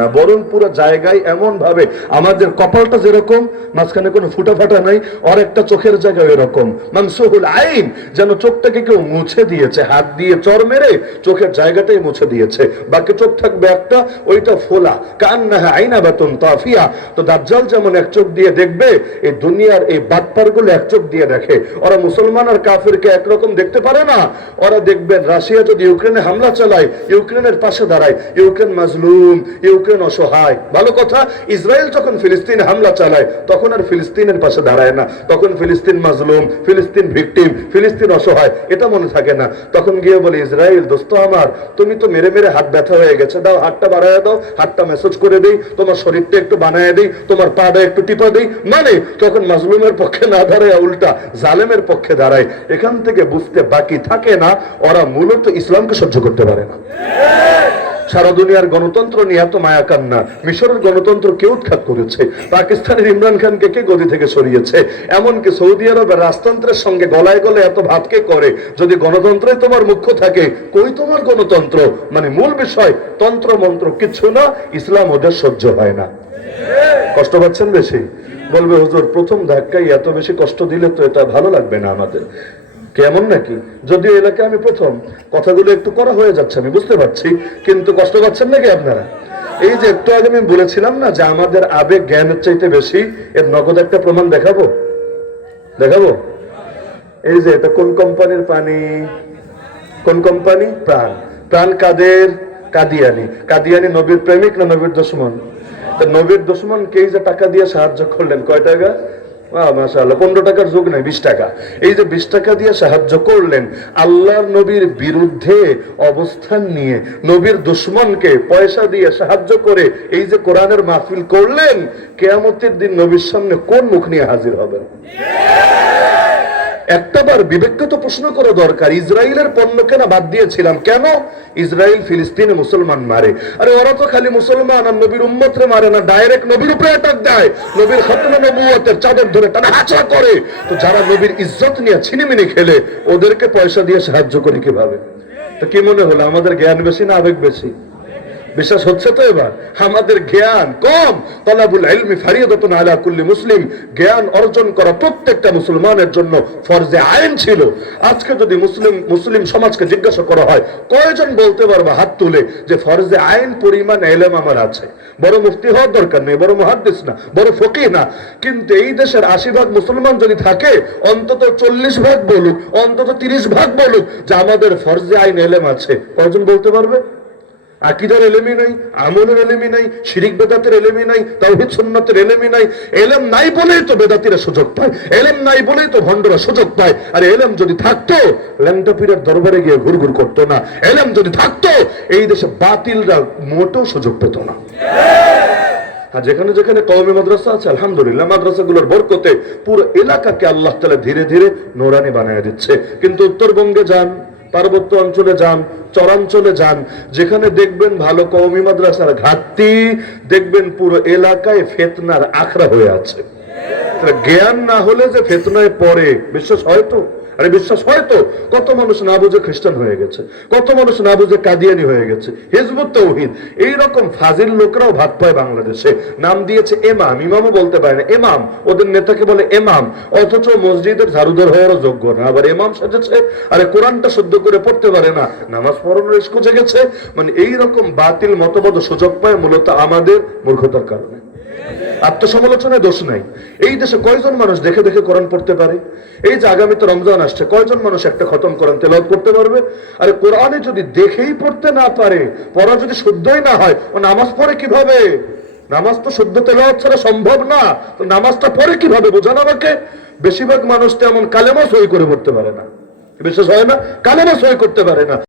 না, বরং পুরো জায়গায় এমন ভাবে আমাদের কপালটা যেরকম, মাঝখানে কোনো ফুটা ফাটা নাই আর একটা চোখের জায়গা এরকম। মানসুহুল আইন যেন চোখটাকে কেউ মুছে দিয়েছে, হাত দিয়ে চর মেরে চোখের জায়গাটাই মুছে দিয়েছে। বাকি চোখ থাকবে একটা, ওইটা ফোলা। কান না আইনা বেতন তাফিয়া। তো দাজ্জাল যেমন এক চোখ দিয়ে দেখবে, এই দুনিয়ার এই বাটপারগুলো এক চোখ দিয়ে দেখে। ওরা মুসলমান আর কাফিরকে একরকম দেখতে পারে না। ওরা দেখবেন রাশিয়া যদি ইউক্রেনে হামলা চালায়, ইউক্রেনের পাশে দাঁড়ায়। ইউক্রেন মাজলুম, ইউক্রেন অসহায়। ভালো কথা, ইসরায়েল যখন ফিলিস্তিন হামলা চালায়, তখন আর ফিলিস্তিনের পাশে দাঁড়ায় না। তখন ফিলিস্তিন মাজলুম, ফিলিস্তিন ভিকটিম, ফিলিস্তিন অসহায়, এটা মনে থাকে না। তখন গিয়ে বলে, ইসরায়েল, দোস্ত আমার, তুমি তো মেরে মেরে হাত ব্যথা হয়ে গেছে। দাও, হাতটা বাড়ায় দাও, হাতটা মেসেজ করে দেই, তোমার শরীরটা একটু বানায় দেই, তোমার পাটা একটু টিপা দেই। মানে তখন মাজলুমের পক্ষে না দাঁড়ায় উল্টা জালেমের পক্ষে দাঁড়ায়। এখান থেকে বুঝতে বাকি থাকে না, ওরা মূলত ইসলামকে সহ্য করতে পারে না। সারা দুনিয়ার গণতন্ত্র নিয়ে এত মায়া কান্না। মিশরের গণতন্ত্র কে উৎখাত করেছে? পাকিস্তানের ইমরান খানকে কে গদি থেকে সরিয়েছে? এমনকি সৌদি আরবের রাজতন্ত্রের সঙ্গে গলায় গলে এত ভাতকে করে? যদি গণতন্ত্রই তোমার মুখ্য থাকে, কই তোমার গণতন্ত্র? মানে মূল বিষয়, তন্ত্র মন্ত্র কিছু না, ইসলাম ওদের সহ্য হয় না। কষ্ট পাচ্ছেন বেশি? বলবে, হুজুর, প্রথম ধাক্কায় এত বেশি কষ্ট দিলে তো এটা ভালো লাগবে না আমাদের। কেমন নাকি? যদিও এলাকায় আমি প্রথম। কথাগুলো একটু করা হয়ে যাচ্ছে, আমি বুঝতে পারছি, কিন্তু কষ্ট পাচ্ছেন নাকি আপনারা? এই যে একটু আগে আমি বলেছিলাম না যে আমাদের আবেগ জ্ঞানের চাইতে বেশি, এর নগদ একটা প্রমাণ দেখাবো? দেখাবো? এই যে এটা কোন কোম্পানির পানি? কোন কোম্পানি? প্রাণ। প্রাণ কাদের? কাদিয়ানি। কাদিয়ানি নবীর প্রেমিক না নবীর দুশ্মন? তা নবীর দুশ্মনকে এই যে টাকা দিয়ে সাহায্য করলেন, কয় টাকা? টাকা। দিয়ে সাহায্য করলেন, আল্লাহর নবীর বিরুদ্ধে অবস্থান নিয়ে, নবীর পয়সা দিয়ে সাহায্য করে এই যে কোরআনের মাহফিল করলেন, কেয়ামতের দিন নবীর সামনে কোন মুখ নিয়ে হাজির হবেন? একটাবার বিবেককে তো প্রশ্ন করা দরকার, ইসরায়েলের পণ্য কেনা বাদ দিয়েছিলাম। কেন? ইসরায়েল ফিলিস্তিনে মুসলমান মারে। আরে ওরা তো খালি মুসলমান আর নবীর উম্মতরে মারে না ডাইরেক্ট নবীর উপরে অ্যাটাক দেয়। নবীর খতনা নবুয়তের চাদর ধরে তারা হাঁচা করে। তো যারা নবীর ইজ্জত নিয়ে ছিনিমিনি খেলে, ওদেরকে পয়সা দিয়ে সাহায্য করে কীভাবে? তো কি মনে হলো? আমাদের জ্ঞান বেশি না আবেগ বেশি? বিশ্বাস হচ্ছে তো এবার? আমাদের জ্ঞান কম। তলাবুল ইলমি ফারিয়াদাতুন আলা কুল্লি মুসলিম। জ্ঞান অর্জন করা প্রত্যেকটা মুসলমানের জন্য ফরজে আইন ছিল। আজকে যদি মুসলিম মুসলিম সমাজকে জিজ্ঞাসা করা হয়, কয়জন বলতে পারবে হাত তুলে যে ফরজে আইন পরিমাণ এলেম আমার আছে? বড় মুফতি হওয়ার দরকার নেই, বড় মুহাদ্দিস না, বড় ফকি না। কিন্তু এই দেশের আশি ভাগ মুসলমান যদি থাকে, অন্তত চল্লিশ ভাগ বলুক, অন্তত তিরিশ ভাগ বলুক যে আমাদের ফরজে আইন এলেম আছে। কয়জন বলতে পারবে? আকিদার এলেমি নাই, আমলের এলেমি নাই, শিরিক বেদাতের এলেমি নাই, তাওহিদ সুন্নাতের এলেমি নাই। এলেম নাই বলেই তো বেদাতিরা সুযোগ পায়, এলেম নাই বলেই তো ভণ্ডরা সুযোগ পায়। আর এলেম যদি থাকতো, ল্যাংটা দরবারে গিয়ে ঘুরঘুর করতো না। এলেম যদি থাকতো, এই দেশে বাতিলরা মোটেও সুযোগ পেত না। আর যেখানে যেখানে কওমি মাদ্রাসা আছে, আলহামদুলিল্লাহ, মাদ্রাসাগুলোর বরকতে পুরো এলাকাকে আল্লাহ তাআলা ধীরে ধীরে নোরানি বানিয়ে দিচ্ছে। কিন্তু উত্তরবঙ্গে যান পার্বত্য অঞ্চলে যান, চরাঞ্চলে যান, যেখানে দেখবেন ভালো কওমি মাদ্রাসার ঘাটতি, দেখবেন পুরো এলাকায় ফেতনার আখড়া হয়ে আছে। জ্ঞান না হলে যে ফেতনায় পড়ে, বিশ্বাস হয়তো আরে বিশ্বাস হয়তো কত মানুষ না বুঝে খ্রিস্টান হয়ে গেছে, কত মানুষ না বুঝে কাদিয়ানি হয়ে গেছে, হিজবুত তৌহিদ, এইরকম ফাজিল লোকরাও ভাত পায় বাংলাদেশে। নাম দিয়েছে এমাম, ইমামও বলতে পারে না, এমাম, ওদের নেতাকে বলে এমাম, অথচ মসজিদের ঝাড়ুদার হওয়ারও যোগ্য না। আবার এমাম সেজেছে, আরে কোরআনটা শুদ্ধ করে পড়তে পারে না, নামাজ পড়ানোর স্কুচে গেছে মানে এইরকম বাতিল মতবাদ সুযোগ পায় মূলত আমাদের মূর্খতার কারণে। আত্মসমালোচনায় দোষ নাই। এই দেশে কয়জন মানুষ দেখে দেখে কোরআন পড়তে পারে? এই যে আগামীতে রমজান আসছে, কয়জন মানুষ একটা খতম কোরআন তেলাওয়াত করতে পারবে? আরে কোরআনে যদি দেখেই পড়তে না পারে, পড়া যদি শুদ্ধই না হয়, ও নামাজ পড়ে কীভাবে? নামাজ তো শুদ্ধ তেলাওয়াত ছাড়া সম্ভব না। তো নামাজটা পড়ে কীভাবে, বোঝান আমাকে? বেশিরভাগ মানুষ তো এমন কালেমা সই করে পড়তে পারে না। বিশেষ হয় না কালেমা সই করতে পারে না।